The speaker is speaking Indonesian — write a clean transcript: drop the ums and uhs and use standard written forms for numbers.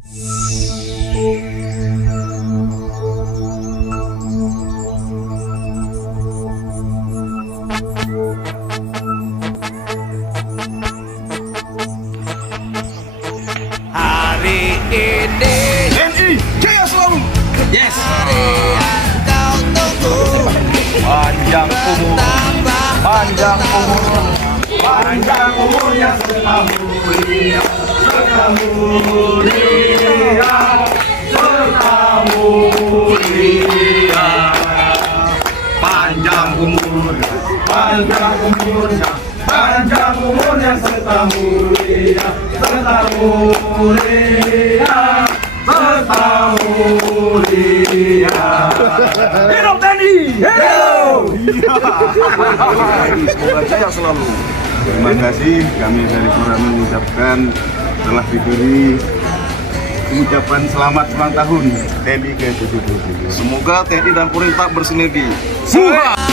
Hari ini TNI Jaya selalu. Yes. yang kau tunggu Panjang umur, panjang umur, panjang umurnya serta mulia, serta mulia, serta mulia. Panjang umur, panjang umurnya, panjang umurnya serta mulia, serta mulia, serta mulia. Hidup TNI! Hidup! Semoga jaya selalu. Terima kasih, kami dari Kurang mengucapkan telah diberi ucapan selamat ulang tahun TNI ke-77. Semoga TNI dan Polri tak bersinergi. Suha.